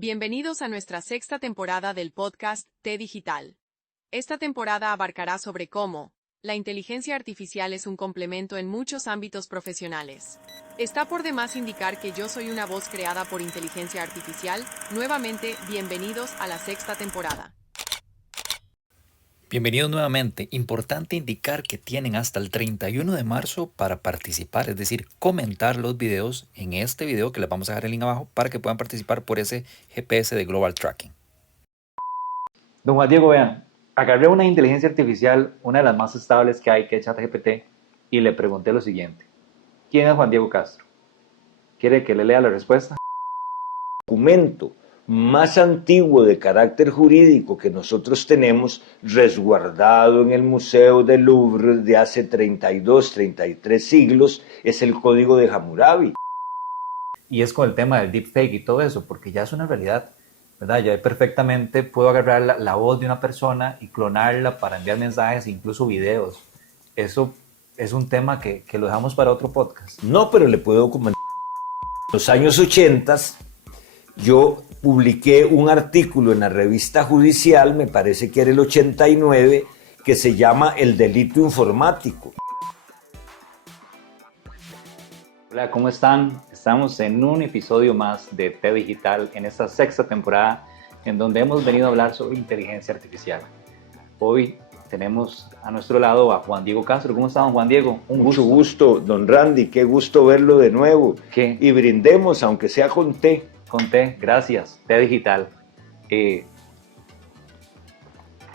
Bienvenidos a nuestra sexta temporada del podcast T Digital. Esta temporada abarcará sobre cómo la inteligencia artificial es un complemento en muchos ámbitos profesionales. Está por demás indicar que yo soy una voz creada por inteligencia artificial. Nuevamente, bienvenidos a la sexta temporada. Bienvenidos nuevamente. Importante indicar que tienen hasta el 31 de marzo para participar, es decir, comentar los videos en este video que les vamos a dejar el link abajo para que puedan participar por ese GPS de Global Tracking. Don Juan Diego, vean, agarré una inteligencia artificial, una de las más estables que hay, que es ChatGPT, y le pregunté lo siguiente: ¿quién es Juan Diego Castro? ¿Quiere que le lea la respuesta? Documento más antiguo de carácter jurídico que nosotros tenemos resguardado en el Museo del Louvre de hace 32, 33 siglos es el Código de Hammurabi. Y es con el tema del deepfake y todo eso, porque ya es una realidad, ¿verdad? Ya perfectamente puedo agarrar la voz de una persona y clonarla para enviar mensajes e incluso videos. Eso es un tema que lo dejamos para otro podcast. No, pero le puedo comentar. En los años 80 yo publiqué un artículo en la revista judicial, me parece que era el 89, que se llama El delito informático. Hola, ¿cómo están? Estamos en un episodio más de T Digital en esta sexta temporada en donde hemos venido a hablar sobre inteligencia artificial. Hoy tenemos a nuestro lado a Juan Diego Castro. ¿Cómo está, don Juan Diego? Mucho gusto, don Randy, qué gusto verlo de nuevo. ¿Qué? Y brindemos, aunque sea con té. Con té, gracias. T Digital.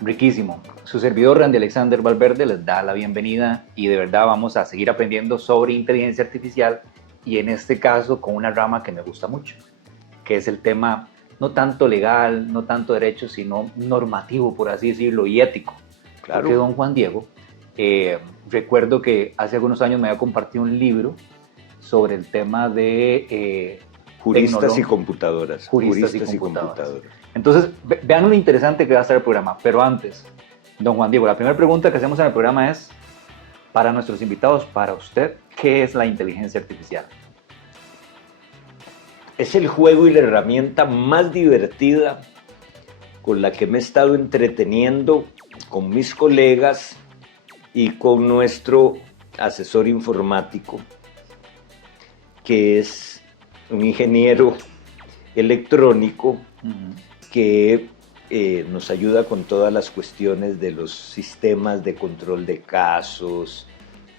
Riquísimo. Su servidor Randy Alexander Valverde les da la bienvenida y de verdad vamos a seguir aprendiendo sobre inteligencia artificial y en este caso con una rama que me gusta mucho, que es el tema no tanto legal, no tanto derecho, sino normativo, por así decirlo, y ético. Claro. Porque don Juan Diego, recuerdo que hace algunos años me había compartido un libro sobre el tema de juristas y computadoras. Juristas y computadoras. Entonces, vean lo interesante que va a estar el programa. Pero antes, don Juan Diego, la primera pregunta que hacemos en el programa es, para nuestros invitados, para usted, ¿qué es la inteligencia artificial? Es el juego y la herramienta más divertida con la que me he estado entreteniendo con mis colegas y con nuestro asesor informático, que es un ingeniero electrónico que nos ayuda con todas las cuestiones de los sistemas de control de casos,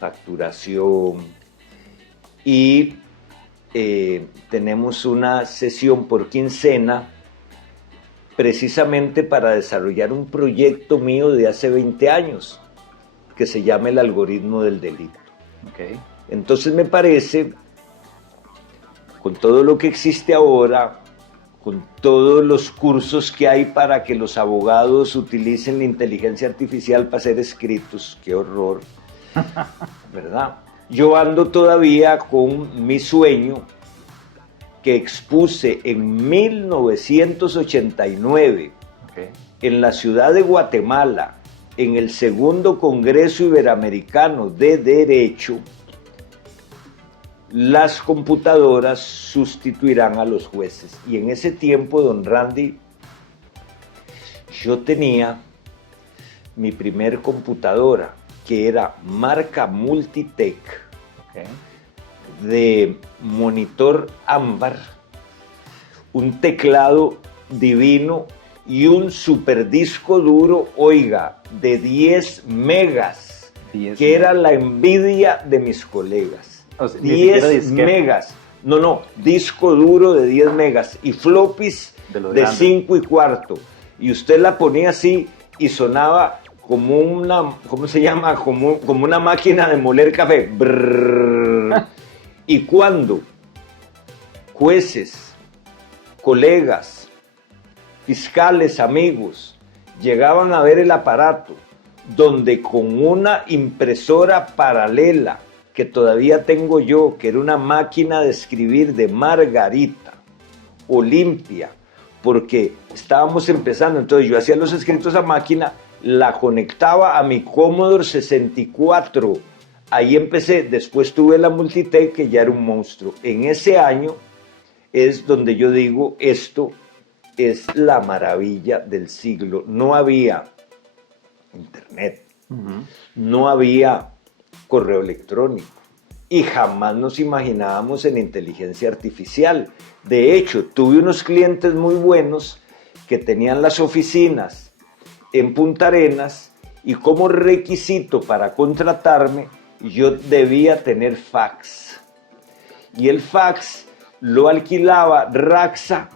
facturación, y tenemos una sesión por quincena precisamente para desarrollar un proyecto mío de hace 20 años que se llama el algoritmo del delito. Okay. Entonces me parece, con todo lo que existe ahora, con todos los cursos que hay para que los abogados utilicen la inteligencia artificial para hacer escritos, qué horror, ¿verdad? Yo ando todavía con mi sueño que expuse en 1989 en la ciudad de Guatemala, en el segundo Congreso Iberoamericano de Derecho. Las computadoras sustituirán a los jueces. Y en ese tiempo, don Randy, yo tenía mi primer computadora, que era marca Multitech, de monitor ámbar, un teclado divino y un superdisco duro, oiga, de 10 megas, que era la envidia de mis colegas. O sea, 10 megas, no, disco duro de 10 megas y floppies de 5 y cuarto. Y usted la ponía así y sonaba como una, ¿cómo se llama? Como una máquina de moler café. Brrr. Y cuando jueces, colegas, fiscales, amigos, llegaban a ver el aparato, donde con una impresora paralela, que todavía tengo yo, que era una máquina de escribir de Margarita, Olimpia, porque estábamos empezando, entonces yo hacía los escritos a máquina, la conectaba a mi Commodore 64, ahí empecé, después tuve la Multitech, que ya era un monstruo. En ese año es donde yo digo, esto es la maravilla del siglo. No había internet, no había correo electrónico y jamás nos imaginábamos en inteligencia artificial. De hecho, tuve unos clientes muy buenos que tenían las oficinas en Punta Arenas y como requisito para contratarme yo debía tener fax. Y el fax lo alquilaba Raxa,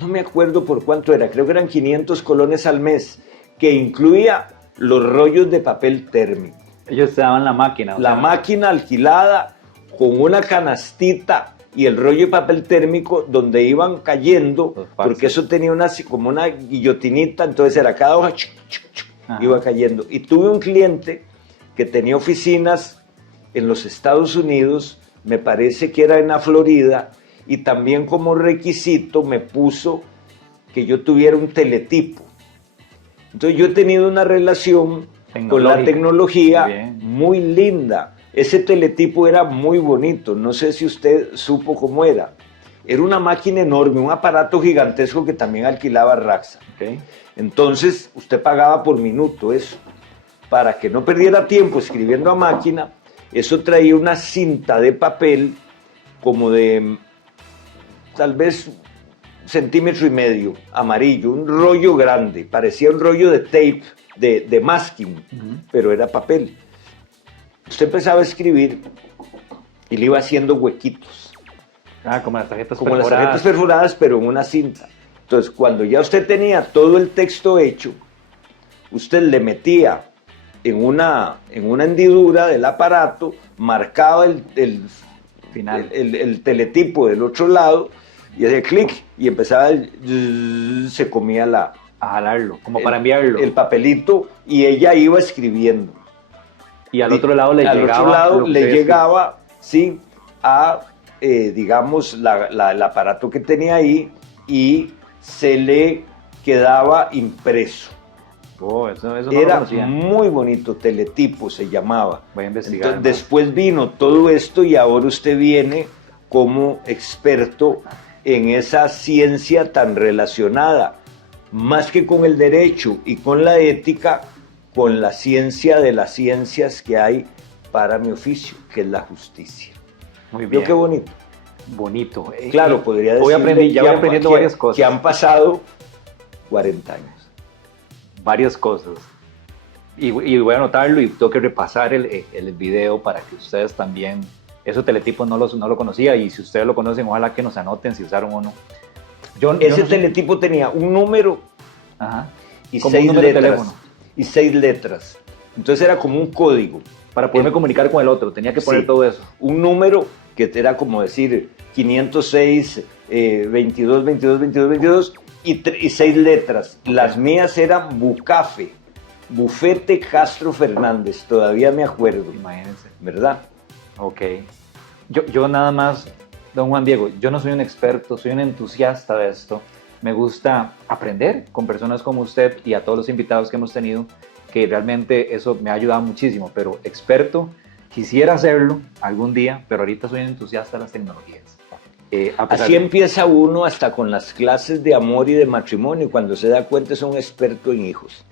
no me acuerdo por cuánto era, creo que eran 500 colones al mes, que incluía los rollos de papel térmico. Ellos te daban la máquina. La máquina alquilada con una canastita y el rollo de papel térmico donde iban cayendo, porque eso tenía como una guillotinita, entonces era cada hoja, iba cayendo. Y tuve un cliente que tenía oficinas en los Estados Unidos, me parece que era en la Florida, y también como requisito me puso que yo tuviera un teletipo. Entonces yo he tenido una relación con la tecnología muy linda. Ese teletipo era muy bonito, no sé si usted supo cómo era. Era una máquina enorme, un aparato gigantesco que también alquilaba Raxa. Entonces usted pagaba por minuto eso. Para que no perdiera tiempo escribiendo a máquina, eso traía una cinta de papel como de tal vez 1,5 centímetros, amarillo, un rollo grande, parecía un rollo de tape, de masking, pero era papel. Usted empezaba a escribir y le iba haciendo huequitos. Como las tarjetas como perforadas. Las tarjetas perforadas, pero en una cinta. Entonces, cuando ya usted tenía todo el texto hecho, usted le metía en una hendidura del aparato, marcaba el teletipo del otro lado y hacía clic y empezaba, se comía a jalarlo, como para enviarlo. El papelito y ella iba escribiendo. Y al otro lado le llegaba, sí, a, digamos, el aparato que tenía ahí y se le quedaba impreso. Eso era no muy bonito, teletipo se llamaba. Voy a investigar. Entonces, después vino todo esto y ahora usted viene como experto en esa ciencia tan relacionada, más que con el derecho y con la ética, con la ciencia de las ciencias que hay para mi oficio, que es la justicia. Muy bien. ¿Vio qué bonito? Bonito. Claro, podría decir ya voy aprendiendo varias cosas. Que han pasado 40 años. Varias cosas. Y voy a anotarlo y tengo que repasar el video para que ustedes también... Eso teletipo no lo conocía y si ustedes lo conocen, ojalá que nos anoten si usaron o no. Ese teletipo tenía un número y 6 letras. Y 6 letras. Entonces era como un código. Para poderme comunicar con el otro, tenía que poner todo eso. Un número que era como decir 506, 22, 22, 22, 22 y 6 letras. Las mías eran Bucafe, Bufete Castro Fernández, todavía me acuerdo. Imagínense. ¿Verdad? Ok. Yo nada más, don Juan Diego, yo no soy un experto, soy un entusiasta de esto. Me gusta aprender con personas como usted y a todos los invitados que hemos tenido, que realmente eso me ha ayudado muchísimo, pero experto, quisiera hacerlo algún día, pero ahorita soy un entusiasta de las tecnologías. Así empieza uno hasta con las clases de amor y de matrimonio, cuando se da cuenta es un experto en hijos.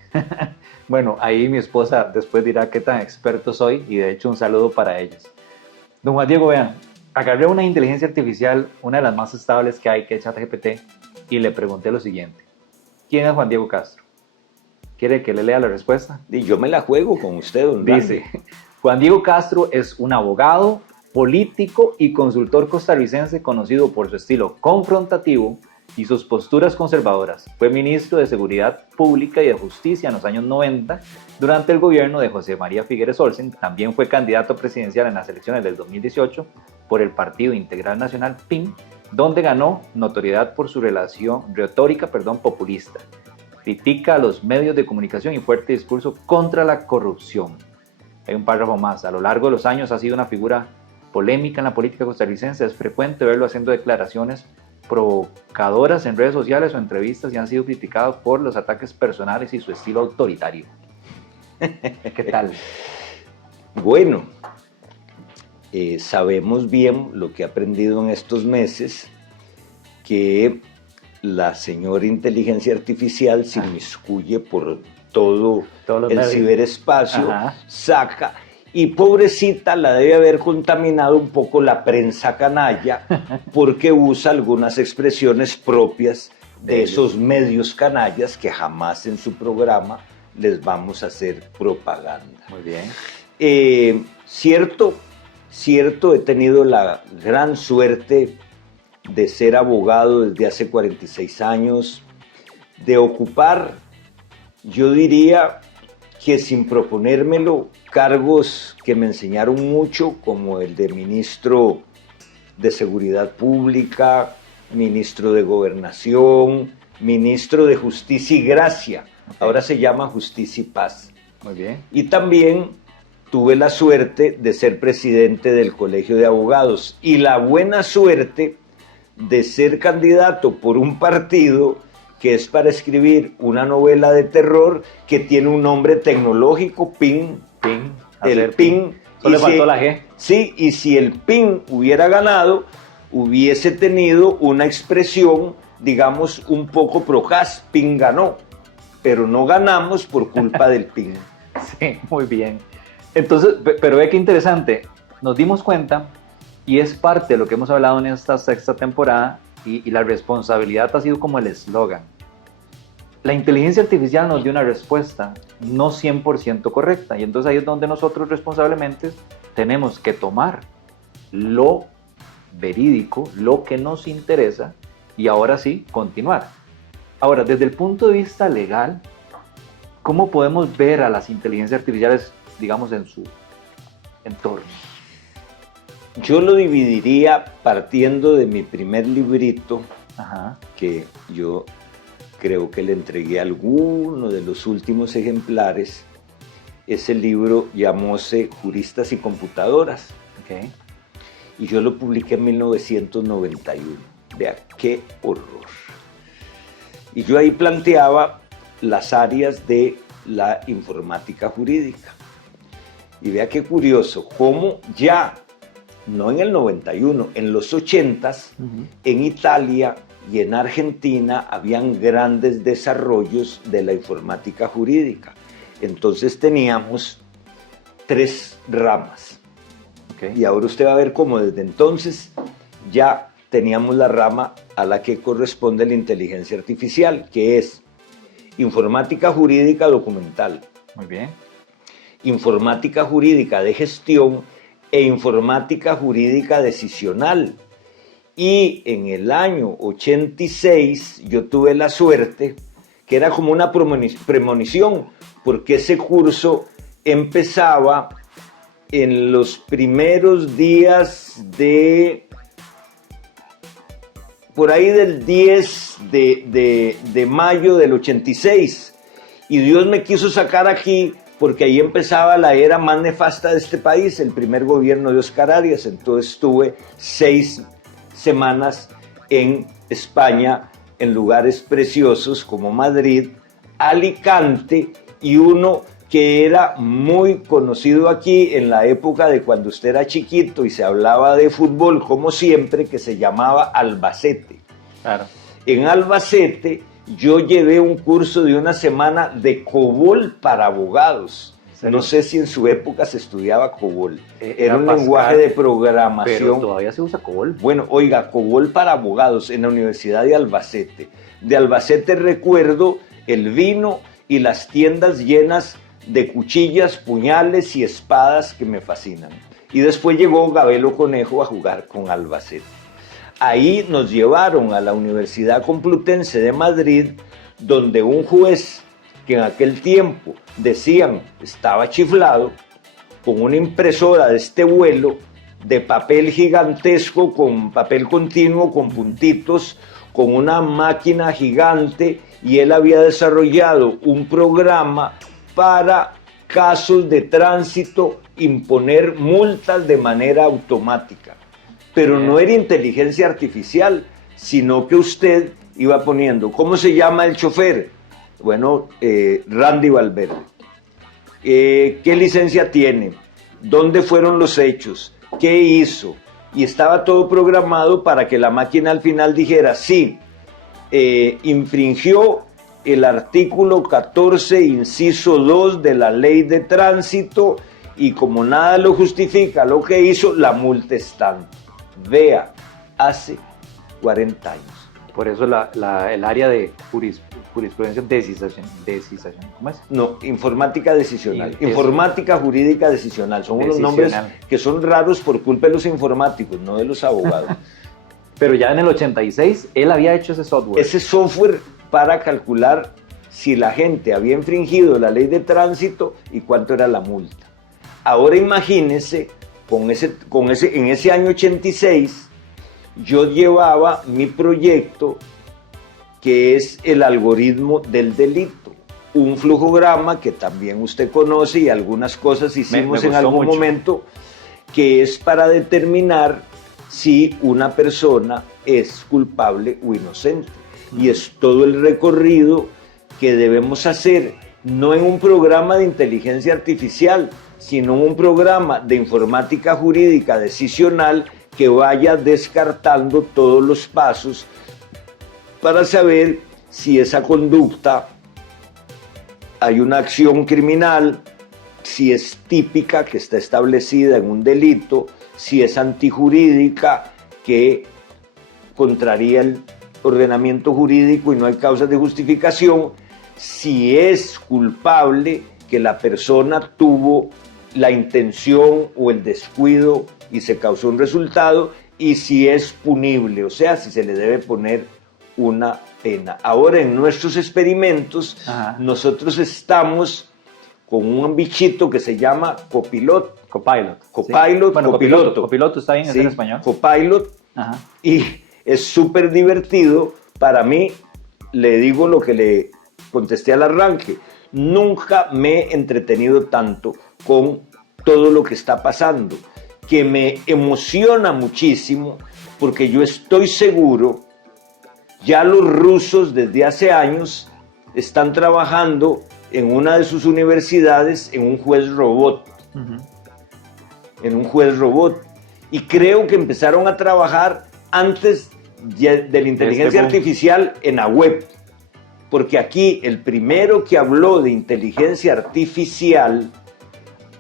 Bueno, ahí mi esposa después dirá qué tan experto soy y de hecho un saludo para ellos. Don Juan Diego, vean, agarré una inteligencia artificial, una de las más estables que hay, que es ChatGPT, y le pregunté lo siguiente: ¿quién es Juan Diego Castro? ¿Quiere que le lea la respuesta? Y yo me la juego con usted, don Dice, Juan Diego Castro es un abogado, político y consultor costarricense conocido por su estilo confrontativo y sus posturas conservadoras. Fue ministro de Seguridad Pública y de Justicia en los años 90 durante el gobierno de José María Figueres Olsen. También fue candidato presidencial en las elecciones del 2018 por el Partido Integral Nacional PIN, donde ganó notoriedad por su retórica populista. Critica a los medios de comunicación y fuerte discurso contra la corrupción. Hay un párrafo más. A lo largo de los años ha sido una figura polémica en la política costarricense. Es frecuente verlo haciendo declaraciones provocadoras en redes sociales o entrevistas y han sido criticados por los ataques personales y su estilo autoritario. ¿Qué tal? Bueno, sabemos bien lo que he aprendido en estos meses, que la señora inteligencia artificial se inmiscuye por todo Todos los el medios. ciberespacio, Ajá. saca, y pobrecita la debe haber contaminado un poco la prensa canalla, porque usa algunas expresiones propias de esos medios canallas que jamás en su programa les vamos a hacer propaganda. Muy bien. Cierto, he tenido la gran suerte de ser abogado desde hace 46 años, de ocupar, yo diría que sin proponérmelo, cargos que me enseñaron mucho, como el de ministro de Seguridad Pública, ministro de Gobernación, ministro de Justicia y Gracia, ahora se llama Justicia y Paz. Muy bien. Y también tuve la suerte de ser presidente del Colegio de Abogados y la buena suerte de ser candidato por un partido que es para escribir una novela de terror que tiene un nombre tecnológico, PIN, PIN. el PIN. Solo Y le faltó si- la G. Sí, y si el PIN hubiera ganado, hubiese tenido una expresión, digamos, un poco procaz, PIN ganó, pero no ganamos por culpa del PIN. Sí, muy bien. Entonces, pero ve qué interesante. Nos dimos cuenta, y es parte de lo que hemos hablado en esta sexta temporada, y la responsabilidad ha sido como el eslogan. La inteligencia artificial nos dio una respuesta no 100% correcta, y entonces ahí es donde nosotros responsablemente tenemos que tomar lo verídico, lo que nos interesa, y ahora sí, continuar. Ahora, desde el punto de vista legal, ¿cómo podemos ver a las inteligencias artificiales, digamos, en su entorno? Yo lo dividiría partiendo de mi primer librito, Ajá. que yo creo que le entregué a alguno de los últimos ejemplares. Ese libro llamóse Juristas y Computadoras, Ok. y yo lo publiqué en 1991. Vea, qué horror. Y yo ahí planteaba las áreas de la informática jurídica. Y vea qué curioso, cómo ya, no en el 91, en los 80s, en Italia y en Argentina habían grandes desarrollos de la informática jurídica. Entonces teníamos 3 ramas. Ok. Y ahora usted va a ver cómo desde entonces ya teníamos la rama a la que corresponde la inteligencia artificial, que es informática jurídica documental, Muy bien. informática jurídica de gestión e informática jurídica decisional. Y en el año 86 yo tuve la suerte, que era como una premonición, porque ese curso empezaba en los primeros días de, por ahí del 10 de mayo del 86. Y Dios me quiso sacar aquí porque ahí empezaba la era más nefasta de este país, el primer gobierno de Óscar Arias. Entonces estuve 6 semanas en España, en lugares preciosos como Madrid, Alicante, y uno que era muy conocido aquí en la época de cuando usted era chiquito y se hablaba de fútbol, como siempre, que se llamaba Albacete. Claro. En Albacete yo llevé un curso de una semana de COBOL para abogados. ¿Serio? No sé si en su época se estudiaba COBOL. Era un Pascal, lenguaje de Pero programación. todavía se usa COBOL. Bueno, oiga, COBOL para abogados en la Universidad de Albacete. De Albacete recuerdo el vino y las tiendas llenas de cuchillas, puñales y espadas que me fascinan. Y después llegó Gabelo Conejo a jugar con Albacete. Ahí nos llevaron a la Universidad Complutense de Madrid, donde un juez que en aquel tiempo decían estaba chiflado, con una impresora de este vuelo, de papel gigantesco, con papel continuo, con puntitos, con una máquina gigante, y él había desarrollado un programa para casos de tránsito, imponer multas de manera automática. Pero no era inteligencia artificial, sino que usted iba poniendo, ¿cómo se llama el chofer? Bueno, Randy Valverde. ¿Qué licencia tiene? ¿Dónde fueron los hechos? ¿Qué hizo? Y estaba todo programado para que la máquina al final dijera, sí, infringió el artículo 14, inciso 2 de la Ley de Tránsito, y como nada lo justifica lo que hizo, la multa es tanto. Vea, hace 40 años. Por eso el área de jurisprudencia decisación, ¿cómo es? No, informática decisional. Sí, informática jurídica decisional. Son unos nombres que son raros por culpa de los informáticos, no de los abogados. Pero ya en el 86 él había hecho ese software. Ese software para calcular si la gente había infringido la ley de tránsito y cuánto era la multa. Ahora imagínense, en ese año 86, yo llevaba mi proyecto, que es el algoritmo del delito, un flujograma que también usted conoce y algunas cosas hicimos en algún momento, que es para determinar si una persona es culpable o inocente. Y es todo el recorrido que debemos hacer, no en un programa de inteligencia artificial, sino en un programa de informática jurídica decisional que vaya descartando todos los pasos para saber si esa conducta hay una acción criminal, si es típica, que está establecida en un delito, si es antijurídica, que contraría el ordenamiento jurídico y no hay causas de justificación, si es culpable, que la persona tuvo la intención o el descuido y se causó un resultado, y si es punible, o sea, si se le debe poner una pena. Ahora, en nuestros experimentos, nosotros estamos con un bichito que se llama Copilot. Copilot. Bueno, copiloto. Copiloto está bien en español. Copilot. Y es súper divertido. Para mí, le digo lo que le contesté al arranque. Nunca me he entretenido tanto con todo lo que está pasando, que me emociona muchísimo, porque yo estoy seguro, ya los rusos desde hace años están trabajando en una de sus universidades en un juez robot. En un juez robot. Y creo que empezaron a trabajar antes de la inteligencia artificial en la web. Porque aquí el primero que habló de inteligencia artificial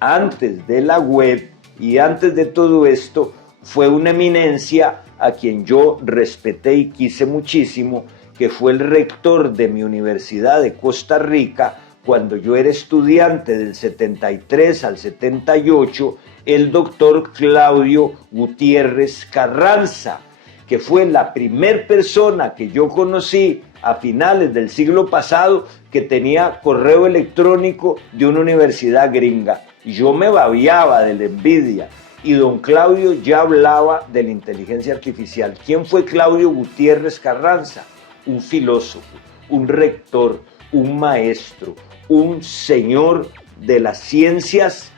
antes de la web y antes de todo esto fue una eminencia a quien yo respeté y quise muchísimo, que fue el rector de mi universidad de Costa Rica cuando yo era estudiante del 73 al 78, el doctor Claudio Gutiérrez Carranza, que fue la primer persona que yo conocí a finales del siglo pasado que tenía correo electrónico de una universidad gringa. Yo me babiaba de la envidia y don Claudio ya hablaba de la inteligencia artificial. ¿Quién fue Claudio Gutiérrez Carranza? Un filósofo, un rector, un maestro, un señor de las ciencias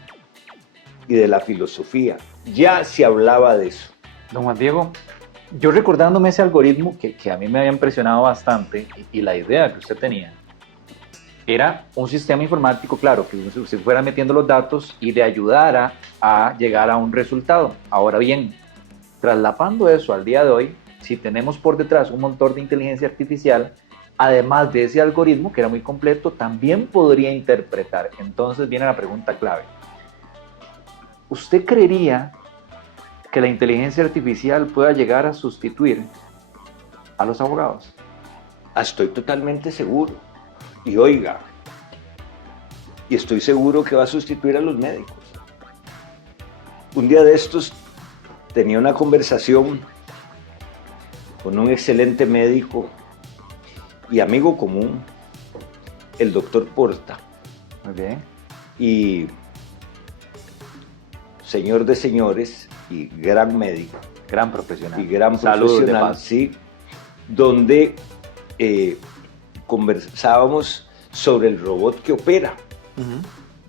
y de la filosofía. Ya se hablaba de eso. Don Juan Diego, yo recordándome ese algoritmo que a mí me había impresionado bastante y la idea que usted tenía, era un sistema informático, claro, que usted fuera metiendo los datos y le ayudara a llegar a un resultado. Ahora bien, traslapando eso al día de hoy, si tenemos por detrás un motor de inteligencia artificial, además de ese algoritmo, que era muy completo, también podría interpretar. Entonces viene la pregunta clave. ¿Usted creería que la inteligencia artificial pueda llegar a sustituir a los abogados? Estoy totalmente seguro. Y oiga, y estoy seguro que va a sustituir a los médicos. Un día de estos tenía una conversación con un excelente médico y amigo común, el doctor Porta. Okay. Y señor de señores y gran médico. Gran profesional. Y gran profesional, sí, donde conversábamos sobre el robot que opera,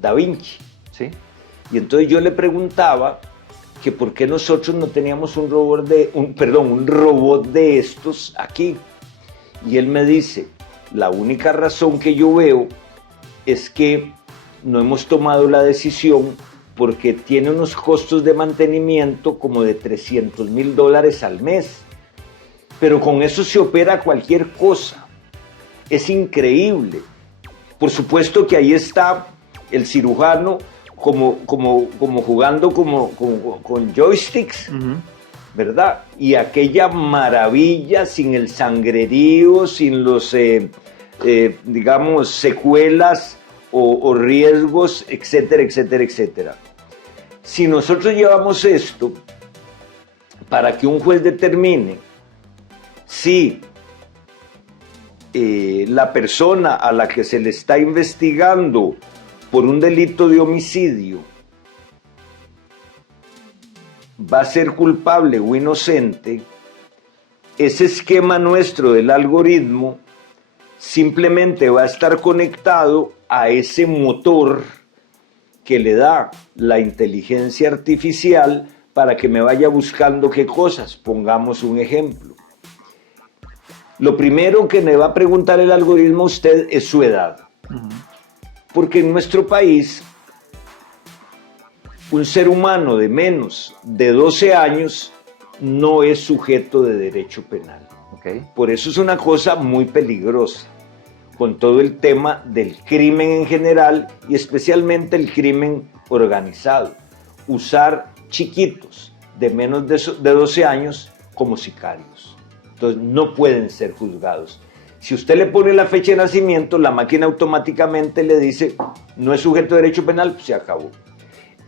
Da Vinci. Sí. Y entonces yo le preguntaba que por qué nosotros no teníamos un robot de estos aquí. Y él me dice, la única razón que yo veo es que no hemos tomado la decisión porque tiene unos costos de mantenimiento como de $300,000 al mes. pero con eso se opera cualquier cosa. Es increíble. Por supuesto que ahí está el cirujano como jugando con joysticks, ¿verdad? Y aquella maravilla sin el sangrerío, sin los, digamos, secuelas o riesgos, etcétera, etcétera, etcétera. Si nosotros llevamos esto para que un juez determine si la persona a la que se le está investigando por un delito de homicidio va a ser culpable o inocente, ese esquema nuestro del algoritmo simplemente va a estar conectado a ese motor que le da la inteligencia artificial para que me vaya buscando qué cosas. Pongamos un ejemplo. Lo primero que me va a preguntar el algoritmo a usted es su edad. Porque en nuestro país, un ser humano de menos de 12 años no es sujeto de derecho penal. Por eso es una cosa muy peligrosa, con todo el tema del crimen en general y especialmente el crimen organizado. Usar chiquitos de menos de 12 años como sicarios. Entonces no pueden ser juzgados. Si usted le pone la fecha de nacimiento, la máquina automáticamente le dice, no es sujeto de derecho penal, pues se acabó.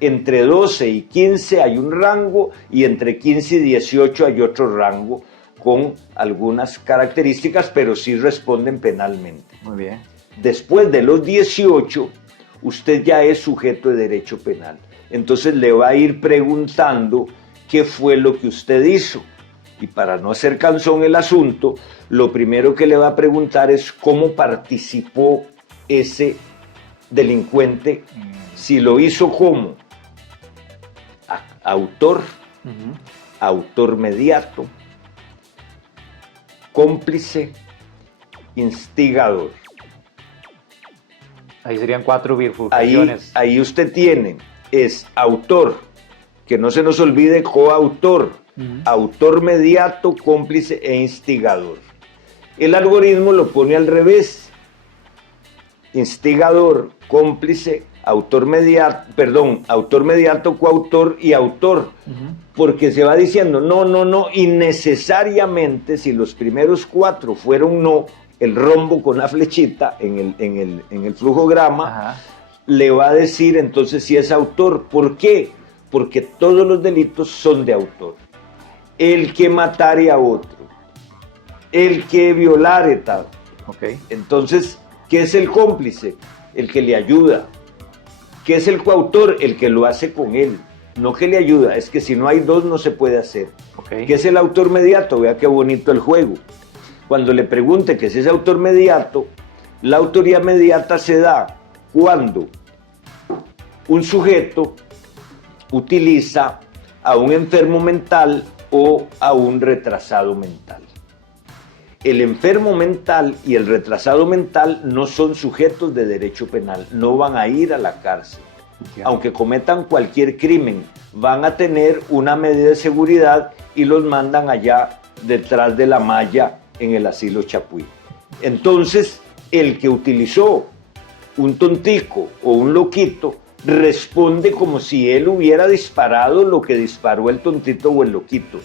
Entre 12 y 15 hay un rango y entre 15 y 18 hay otro rango con algunas características, pero sí responden penalmente. Muy bien. Después de los 18, usted ya es sujeto de derecho penal. Entonces le va a ir preguntando qué fue lo que usted hizo. Y para no hacer cansón el asunto, lo primero que le va a preguntar es cómo participó ese delincuente, si lo hizo como autor, autor mediato, cómplice, instigador. Ahí serían 4 bifurcaciones. Ahí usted tiene, es autor, que no se nos olvide coautor, autor mediato, cómplice e instigador. El algoritmo lo pone al revés. Instigador, cómplice, autor mediato, coautor y autor. Porque se va diciendo, no, y necesariamente si los primeros 4 fueron no, el rombo con la flechita en el flujograma, le va a decir entonces si es autor. ¿Por qué? Porque todos los delitos son de autor. El que matare a otro, el que violare tal. Entonces, ¿qué es el cómplice? El que le ayuda. ¿Qué es el coautor? El que lo hace con él. No que le ayuda, es que si no hay dos no se puede hacer. ¿Qué es el autor mediato? Vea qué bonito el juego. Cuando le pregunte qué es ese autor mediato, la autoría mediata se da cuando un sujeto utiliza a un enfermo mental o a un retrasado mental. El enfermo mental y el retrasado mental no son sujetos de derecho penal, no van a ir a la cárcel. Aunque cometan cualquier crimen, van a tener una medida de seguridad y los mandan allá detrás de la malla en el asilo Chapuí. Entonces, el que utilizó un tontico o un loquito responde como si él hubiera disparado lo que disparó el tontito o el loquito.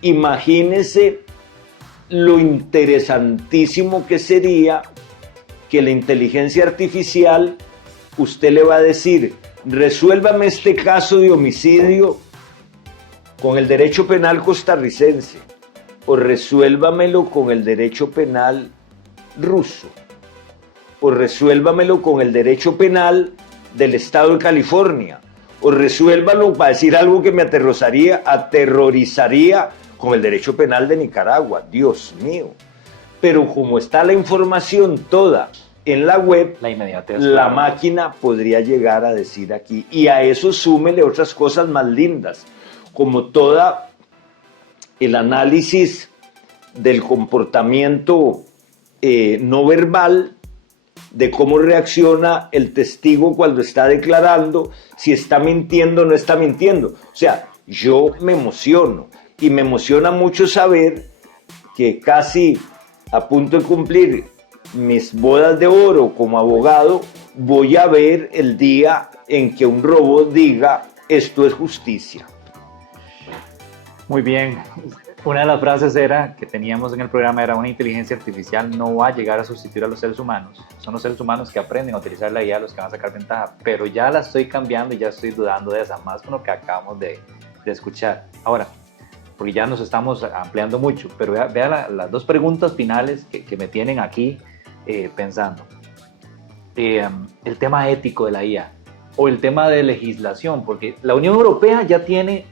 Imagínese lo interesantísimo que sería que la inteligencia artificial, usted le va a decir, resuélvame este caso de homicidio con el derecho penal costarricense o resuélvamelo con el derecho penal ruso o resuélvamelo con el derecho penal del estado de California o resuélvalo, para decir algo que me aterrorizaría, con el derecho penal de Nicaragua. Dios mío. Pero como está la información toda en la web, la inmediatez, la máquina podría llegar a decir aquí. Y a eso súmele otras cosas más lindas, como toda el análisis del comportamiento no verbal, de cómo reacciona el testigo cuando está declarando, si está mintiendo o no está mintiendo. O sea, yo me emociono y me emociona mucho saber que casi a punto de cumplir mis bodas de oro como abogado, voy a ver el día en que un robot diga, esto es justicia. Muy bien. Una de las frases que teníamos en el programa era: una inteligencia artificial no va a llegar a sustituir a los seres humanos. Son los seres humanos que aprenden a utilizar la IA los que van a sacar ventaja. Pero ya la estoy cambiando y ya estoy dudando de esa, más con lo que acabamos de escuchar. Ahora, porque ya nos estamos ampliando mucho, pero vea las dos preguntas finales que me tienen aquí pensando. El tema ético de la IA o el tema de legislación, porque la Unión Europea ya tiene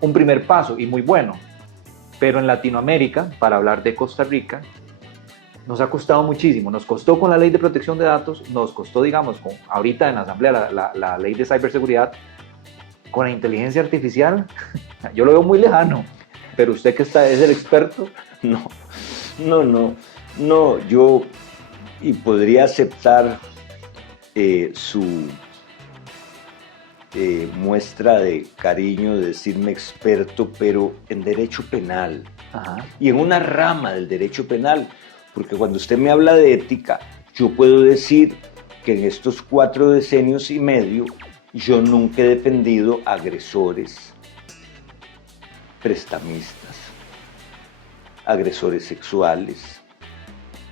un primer paso y muy bueno, pero en Latinoamérica, para hablar de Costa Rica, nos ha costado muchísimo. Nos costó con la ley de protección de datos, nos costó, digamos, ahorita en la Asamblea la ley de ciberseguridad. Con la inteligencia artificial, yo lo veo muy lejano, pero usted que es el experto. No, yo podría aceptar su muestra de cariño de decirme experto, pero en derecho penal. Ajá. Y en una rama del derecho penal, porque cuando usted me habla de ética, yo puedo decir que en estos 4 decenios y medio yo nunca he defendido agresores, prestamistas, agresores sexuales,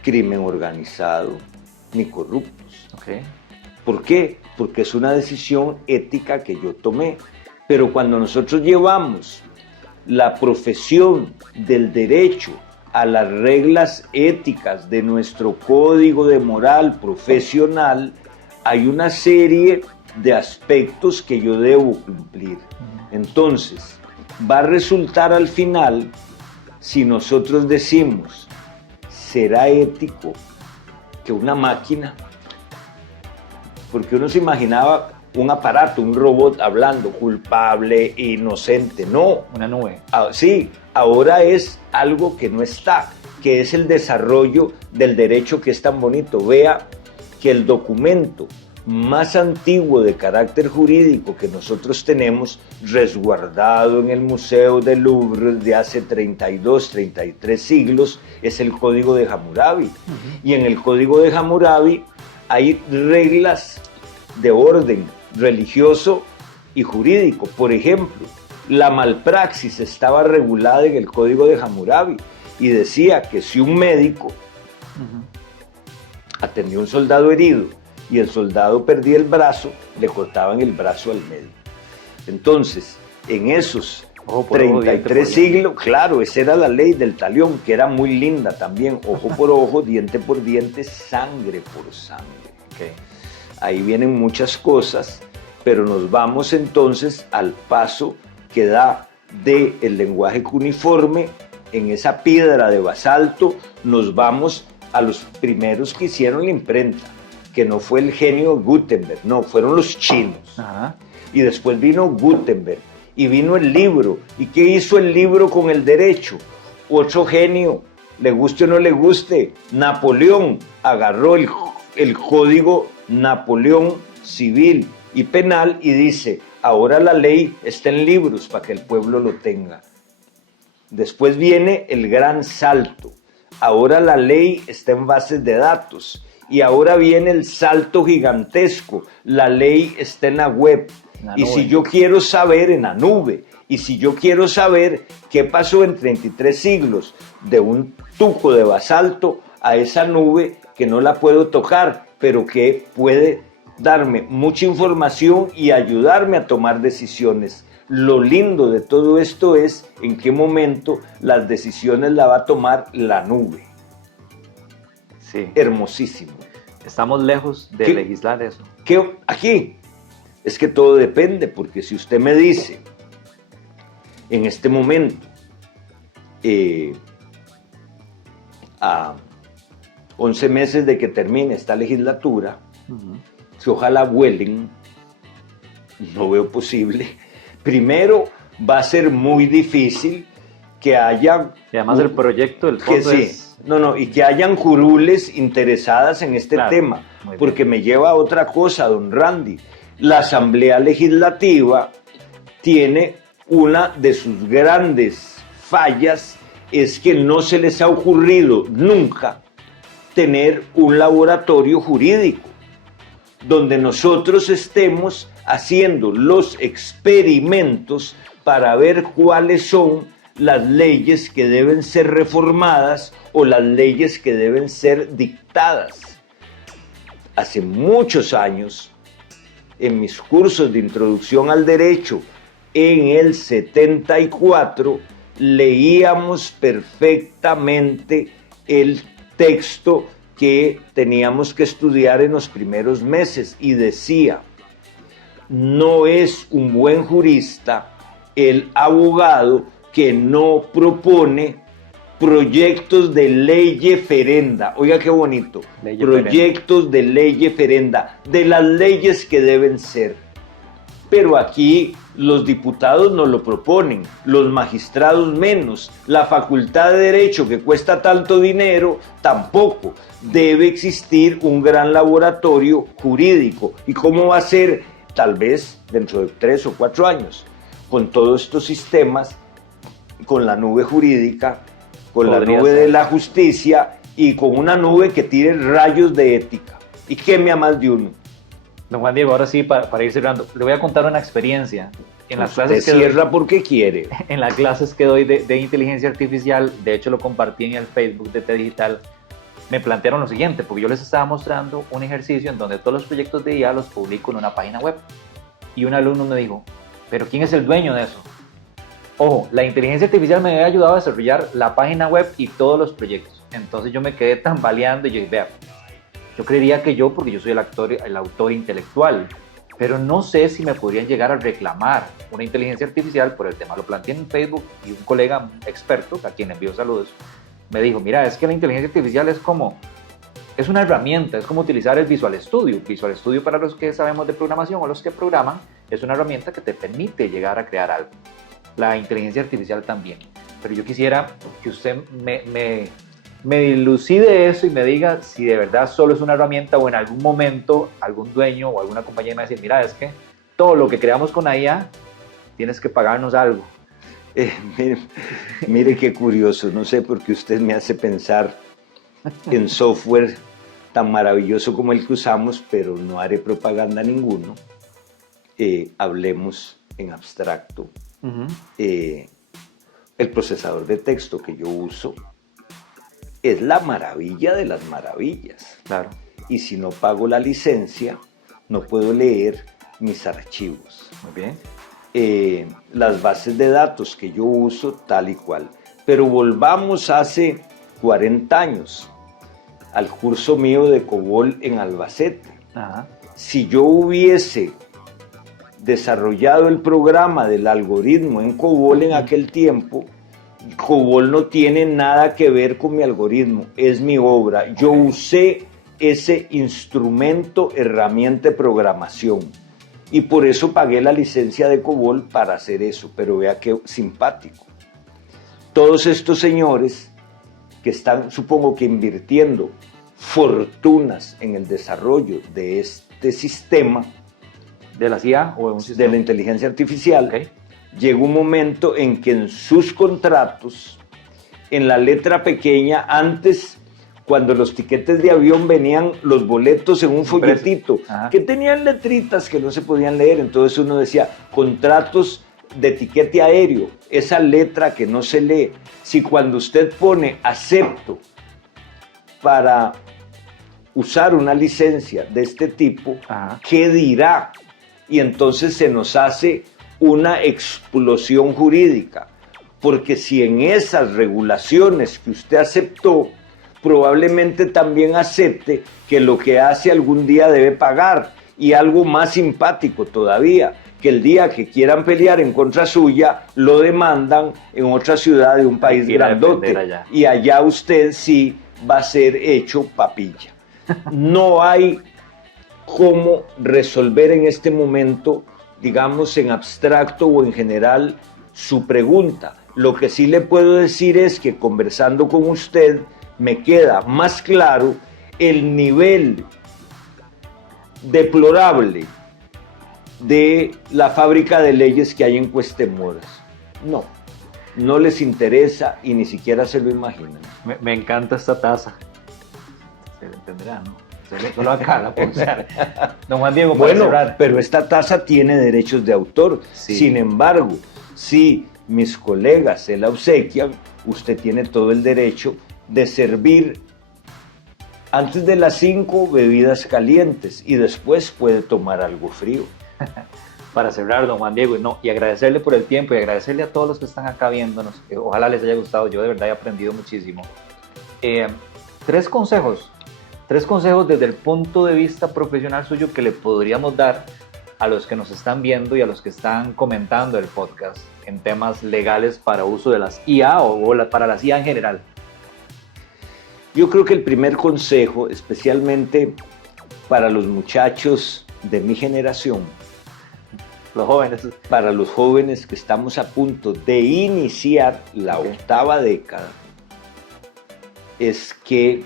crimen organizado, ni corruptos. Okay. ¿Por qué? Porque es una decisión ética que yo tomé. Pero cuando nosotros llevamos la profesión del derecho a las reglas éticas de nuestro código de moral profesional, hay una serie de aspectos que yo debo cumplir. Entonces, va a resultar al final, si nosotros decimos, ¿será ético que una máquina? Porque uno se imaginaba un aparato, un robot hablando, culpable, inocente. No. Una nube. Sí, ahora es algo que no está, que es el desarrollo del derecho que es tan bonito. Vea que el documento más antiguo de carácter jurídico que nosotros tenemos, resguardado en el Museo del Louvre de hace 32, 33 siglos, es el Código de Hammurabi. Y en el Código de Hammurabi hay reglas de orden religioso y jurídico. Por ejemplo, la malpraxis estaba regulada en el Código de Hammurabi y decía que si un médico atendía a un soldado herido y el soldado perdía el brazo, le cortaban el brazo al médico. Entonces, en esos 33 siglos, claro, esa era la ley del talión, que era muy linda también, ojo por ojo, diente por diente, sangre por sangre. Okay. Ahí vienen muchas cosas, pero nos vamos entonces al paso que da del lenguaje cuneiforme, en esa piedra de basalto, nos vamos a los primeros que hicieron la imprenta, que no fue el genio Gutenberg, no, fueron los chinos. Ajá. Y después vino Gutenberg, y vino el libro. ¿Y qué hizo el libro con el derecho? Otro genio, le guste o no le guste, Napoleón agarró el código Napoleón civil y penal y dice, ahora la ley está en libros para que el pueblo lo tenga. Después viene el gran salto, ahora la ley está en bases de datos. Y ahora viene el salto gigantesco, la ley está en la web. Y si yo quiero saber, en la nube, y si yo quiero saber qué pasó en 33 siglos de un tuco de basalto a esa nube que no la puedo tocar, pero que puede darme mucha información y ayudarme a tomar decisiones. Lo lindo de todo esto es en qué momento las decisiones las va a tomar la nube. Sí. Hermosísimo. Estamos lejos de legislar eso. Aquí es que todo depende, porque si usted me dice en este momento, a 11 meses de que termine esta legislatura, que ojalá vuelen, no veo posible. Primero, va a ser muy difícil que haya... Y además el proyecto del fondo y que hayan curules interesadas en este tema, porque me lleva a otra cosa, don Randy. La Asamblea Legislativa tiene una de sus grandes fallas, es que no se les ha ocurrido nunca tener un laboratorio jurídico donde nosotros estemos haciendo los experimentos para ver cuáles son las leyes que deben ser reformadas o las leyes que deben ser dictadas. Hace muchos años, en mis cursos de introducción al derecho, en el 74, leíamos perfectamente el texto que teníamos que estudiar en los primeros meses y decía: no es un buen jurista el abogado que no propone proyectos de ley ferenda. Oiga qué bonito, proyectos de ley ferenda, de las leyes que deben ser. Pero aquí los diputados no lo proponen, los magistrados menos, la facultad de Derecho, que cuesta tanto dinero, tampoco. Debe existir un gran laboratorio jurídico. ¿Y cómo va a ser? Tal vez dentro de 3 o 4 años, con todos estos sistemas, con la nube jurídica, con la nube de la justicia y con una nube que tire rayos de ética y queme a más de uno. Don Juan Diego, ahora sí, para ir cerrando, le voy a contar una experiencia. En las clases que cierra doy, porque quiere. En las clases que doy de inteligencia artificial, de hecho lo compartí en el Facebook de T Digital, me plantearon lo siguiente, porque yo les estaba mostrando un ejercicio en donde todos los proyectos de IA los publico en una página web. Y un alumno me dijo, ¿pero quién es el dueño de eso? Ojo, la inteligencia artificial me había ayudado a desarrollar la página web y todos los proyectos. Entonces yo me quedé tambaleando y yo dije, vea, yo creería que yo, porque yo soy el autor intelectual, pero no sé si me podrían llegar a reclamar una inteligencia artificial por el tema. Lo planteé en Facebook y un colega experto, a quien envío saludos, me dijo, mira, es que la inteligencia artificial es una herramienta, es como utilizar el Visual Studio. Visual Studio, para los que sabemos de programación o los que programan, es una herramienta que te permite llegar a crear algo. La inteligencia artificial también. Pero yo quisiera que usted me dilucide eso y me diga si de verdad solo es una herramienta o en algún momento algún dueño o alguna compañía me va a decir, mira, es que todo lo que creamos con IA tienes que pagarnos algo. Mire qué curioso, no sé por qué usted me hace pensar en software tan maravilloso como el que usamos, pero no haré propaganda ninguno. Hablemos en abstracto. El procesador de texto que yo uso es la maravilla de las maravillas. Claro. Y si no pago la licencia, no puedo leer mis archivos. Muy bien. Las bases de datos que yo uso, tal y cual. Pero volvamos hace 40 años al curso mío de COBOL en Albacete. Ajá. Si yo hubiese desarrollado el programa del algoritmo en COBOL en aquel tiempo, COBOL no tiene nada que ver con mi algoritmo, es mi obra. Yo usé ese instrumento, herramienta de programación, y por eso pagué la licencia de COBOL para hacer eso. Pero vea qué simpático. Todos estos señores que están, supongo que invirtiendo fortunas en el desarrollo de este sistema, ¿de la CIA o de un sistema? De la inteligencia artificial, Okay. Llegó un momento en que en sus contratos, en la letra pequeña, antes, cuando los tiquetes de avión venían los boletos en un folletito, que tenían letritas que no se podían leer, entonces uno decía, contratos de tiquete aéreo, esa letra que no se lee. Si cuando usted pone acepto para usar una licencia de este tipo, ¿qué dirá? Y entonces se nos hace una explosión jurídica, porque si en esas regulaciones que usted aceptó, probablemente también acepte que lo que hace algún día debe pagar, y algo más simpático todavía, que el día que quieran pelear en contra suya, lo demandan en otra ciudad de un país grandote, y allá usted sí va a ser hecho papilla. No hay cómo resolver en este momento, digamos en abstracto o en general, su pregunta. Lo que sí le puedo decir es que conversando con usted me queda más claro el nivel deplorable de la fábrica de leyes que hay en Cuestemoras. no les interesa y ni siquiera se lo imaginan. Me encanta esta taza. Se le entenderá, ¿no? Solo acá la puedo usar. Don Juan Diego, para Bueno, cerrar. pero esta taza tiene derechos de autor. Sí. Sin embargo, si mis colegas se la obsequian, usted tiene todo el derecho de servir antes de las 5 bebidas calientes y después puede tomar algo frío. Para cerrar, don Juan Diego, y agradecerle por el tiempo y agradecerle a todos los que están acá viéndonos. Ojalá les haya gustado, yo de verdad he aprendido muchísimo. 3 consejos desde el punto de vista profesional suyo que le podríamos dar a los que nos están viendo y a los que están comentando el podcast en temas legales para uso de las IA para las IA en general. Yo creo que el primer consejo, especialmente para los muchachos de mi generación, Los jóvenes. para los jóvenes que estamos a punto de iniciar la octava década, es que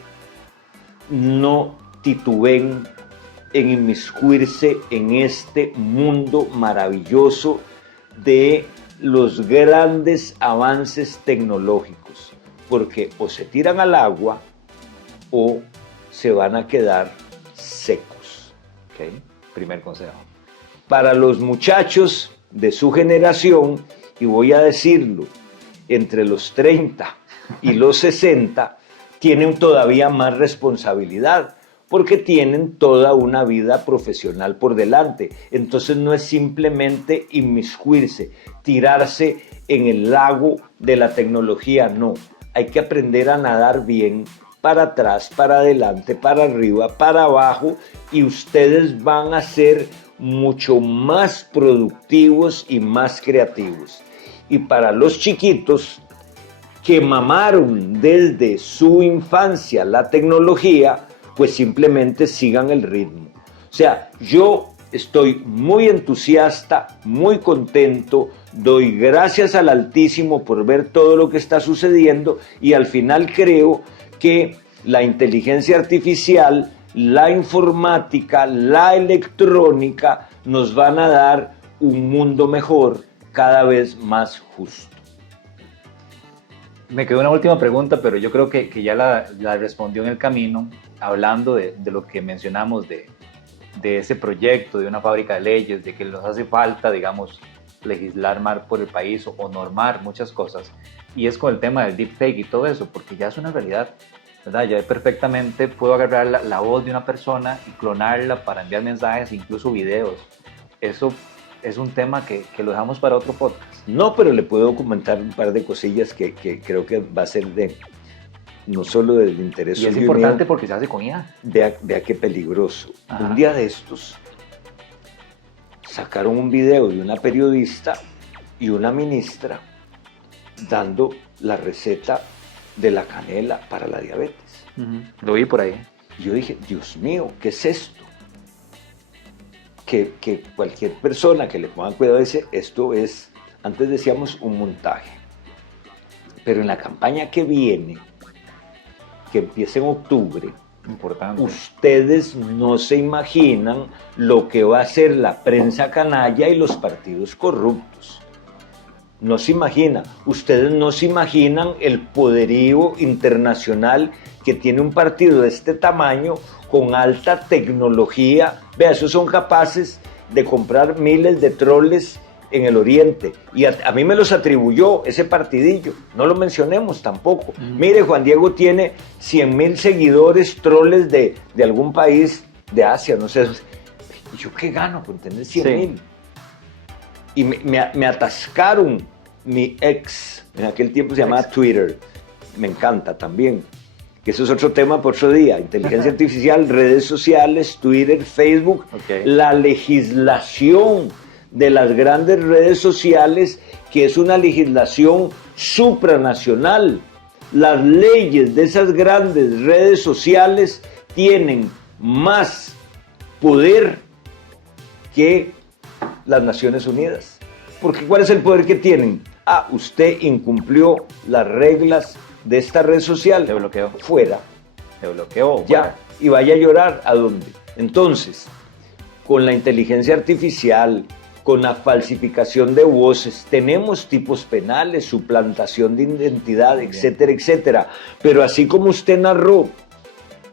no titubeen en inmiscuirse en este mundo maravilloso de los grandes avances tecnológicos, porque o se tiran al agua o se van a quedar secos. Ok, primer consejo. Para los muchachos de su generación, y voy a decirlo, entre los 30 y los 60, tienen todavía más responsabilidad, porque tienen toda una vida profesional por delante. Entonces no es simplemente inmiscuirse, tirarse en el lago de la tecnología, no. Hay que aprender a nadar bien, para atrás, para adelante, para arriba, para abajo, y ustedes van a ser mucho más productivos y más creativos. Y para los chiquitos que mamaron desde su infancia la tecnología, pues simplemente sigan el ritmo. O sea, yo estoy muy entusiasta, muy contento, doy gracias al Altísimo por ver todo lo que está sucediendo y al final creo que la inteligencia artificial, la informática, la electrónica nos van a dar un mundo mejor, cada vez más justo. Me quedó una última pregunta, pero yo creo que ya la respondió en el camino, hablando de lo que mencionamos de ese proyecto, de una fábrica de leyes, de que nos hace falta, digamos, legislar más por el país o normar muchas cosas. Y es con el tema del deepfake y todo eso, porque ya es una realidad, ¿verdad? Ya perfectamente puedo agarrar la voz de una persona y clonarla para enviar mensajes, incluso videos. Eso es un tema que lo dejamos para otro podcast. No, pero le puedo comentar un par de cosillas que creo que va a ser no solo del interés Y es suyo importante mío. porque se hace con IA. Vea qué peligroso. Ajá. Un día de estos sacaron un video de una periodista y una ministra dando la receta de la canela para la diabetes. Lo vi por ahí. Yo dije, Dios mío, ¿qué es esto? Que cualquier persona que le ponga cuidado dice, esto es, antes decíamos, un montaje. Pero en la campaña que viene, que empieza en octubre, Importante. ustedes no se imaginan lo que va a hacer la prensa canalla y los partidos corruptos. No se imagina. Ustedes no se imaginan el poderío internacional que tiene un partido de este tamaño con alta tecnología. Vea, esos son capaces de comprar miles de troles en el Oriente. Y a mí me los atribuyó ese partidillo. No lo mencionemos tampoco. Mire, Juan Diego tiene 100,000 seguidores troles de algún país de Asia, no sé. ¿Y yo qué gano con tener 100,000? Sí. Y me atascaron mi ex, en aquel tiempo se llamaba Twitter, me encanta también, que eso es otro tema por otro día, inteligencia artificial, redes sociales, Twitter, Facebook, la legislación de las grandes redes sociales, que es una legislación supranacional. Las leyes de esas grandes redes sociales tienen más poder que las Naciones Unidas. Porque ¿cuál es el poder que tienen? Ah, usted incumplió las reglas de esta red social. Te bloqueó. Fuera. Te bloqueó. Ya. Fuera. Y vaya a llorar. ¿A dónde? Entonces, con la inteligencia artificial con la falsificación de voces. Tenemos tipos penales, suplantación de identidad, etcétera, etcétera. Pero así como usted narró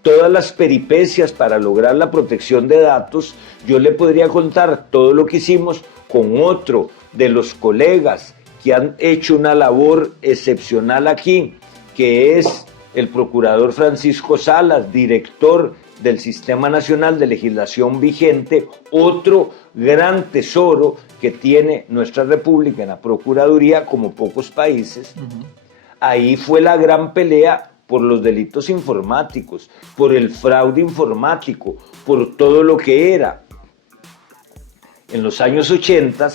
todas las peripecias para lograr la protección de datos, yo le podría contar todo lo que hicimos con otro de los colegas que han hecho una labor excepcional aquí, que es el procurador Francisco Salas, director del Sistema Nacional de Legislación Vigente, otro gran tesoro que tiene nuestra República en la Procuraduría, como pocos países. Ahí fue la gran pelea por los delitos informáticos, por el fraude informático, por todo lo que era. En los años 80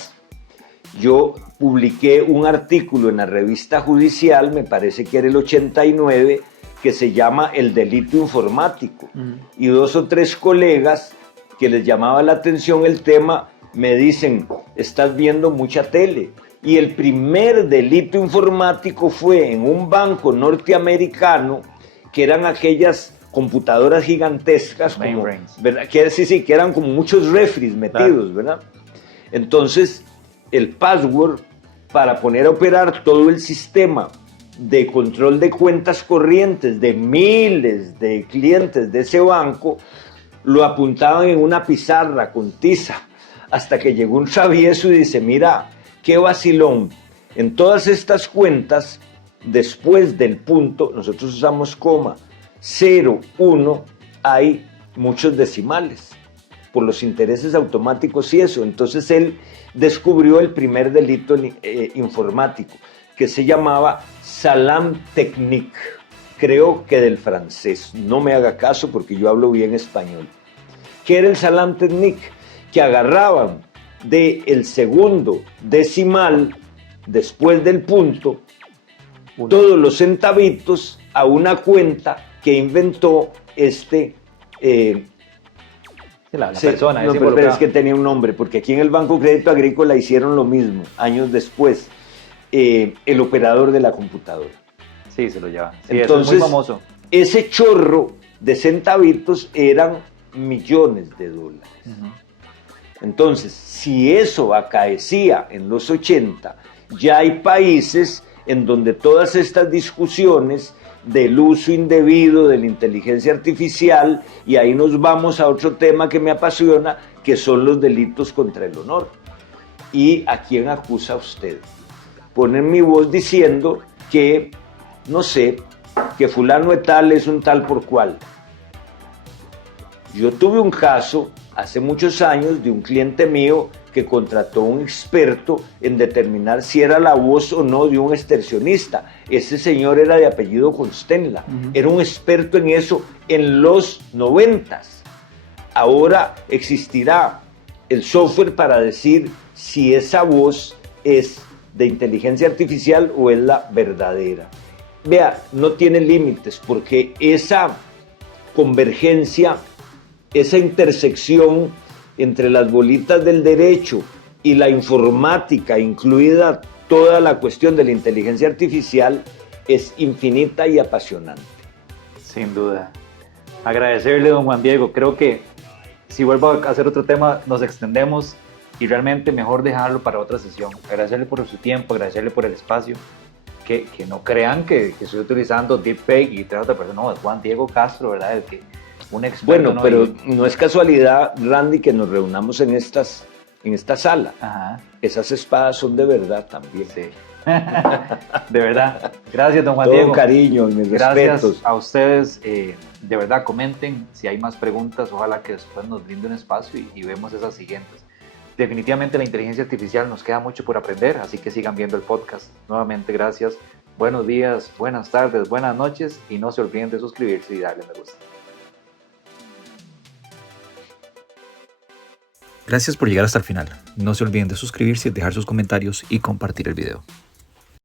yo publiqué un artículo en la revista judicial, me parece que era el 89, que se llama El delito informático. Y 2 o 3 colegas que les llamaba la atención el tema me dicen, estás viendo mucha tele. Y el primer delito informático fue en un banco norteamericano, que eran aquellas computadoras gigantescas, como, ¿verdad? Que eran como muchos refris metidos, ¿verdad? Entonces, el password para poner a operar todo el sistema de control de cuentas corrientes de miles de clientes de ese banco, lo apuntaban en una pizarra con tiza, hasta que llegó un travieso y dice, mira, qué vacilón, en todas estas cuentas, después del punto, nosotros usamos coma, 0, 1, hay muchos decimales, por los intereses automáticos y eso. Entonces él descubrió el primer delito informático, que se llamaba Salam Technique, creo que del francés, no me haga caso porque yo hablo bien español. ¿Qué era el Salam Technique? Que agarraban del segundo decimal, después del punto, todos los centavitos a una cuenta que inventó la persona. No, pero es que tenía un nombre, porque aquí en el Banco Crédito Agrícola hicieron lo mismo, años después, el operador de la computadora. Sí, se lo lleva. Sí, entonces, es muy famoso. Ese chorro de centavitos eran millones de dólares. Entonces, si eso acaecía en los 80, ya hay países en donde todas estas discusiones del uso indebido de la inteligencia artificial, y ahí nos vamos a otro tema que me apasiona, que son los delitos contra el honor. ¿Y a quién acusa usted? Ponen mi voz diciendo que, no sé, que fulano de tal es un tal por cual. Yo tuve un caso hace muchos años de un cliente mío que contrató a un experto en determinar si era la voz o no de un extorsionista. Ese señor era de apellido Constenla, era un experto en eso en los 90s. Ahora existirá el software para decir si esa voz es de inteligencia artificial o es la verdadera. Vea, no tiene límites, porque esa convergencia, esa intersección entre las bolitas del derecho y la informática, incluida toda la cuestión de la inteligencia artificial, es infinita y apasionante. Sin duda. Agradecerle, don Juan Diego. Creo que si vuelvo a hacer otro tema, nos extendemos y realmente mejor dejarlo para otra sesión. Agradecerle por su tiempo, agradecerle por el espacio. Que no crean que estoy utilizando deepfake y otra persona. No, es Juan Diego Castro, ¿verdad? El que un experto. Bueno, ¿no? Pero no es casualidad, Randy, que nos reunamos en esta sala. Ajá. Esas espadas son de verdad también. Sí. De verdad. Gracias, don Juan Todo Diego. Cariño y mis Gracias respetos. a ustedes. De verdad, comenten si hay más preguntas. Ojalá que después nos brinde un espacio y vemos esas siguientes. Definitivamente la inteligencia artificial nos queda mucho por aprender, así que sigan viendo el podcast. Nuevamente, gracias. Buenos días, buenas tardes, buenas noches y no se olviden de suscribirse y darle me gusta. Gracias por llegar hasta el final. No se olviden de suscribirse, dejar sus comentarios y compartir el video.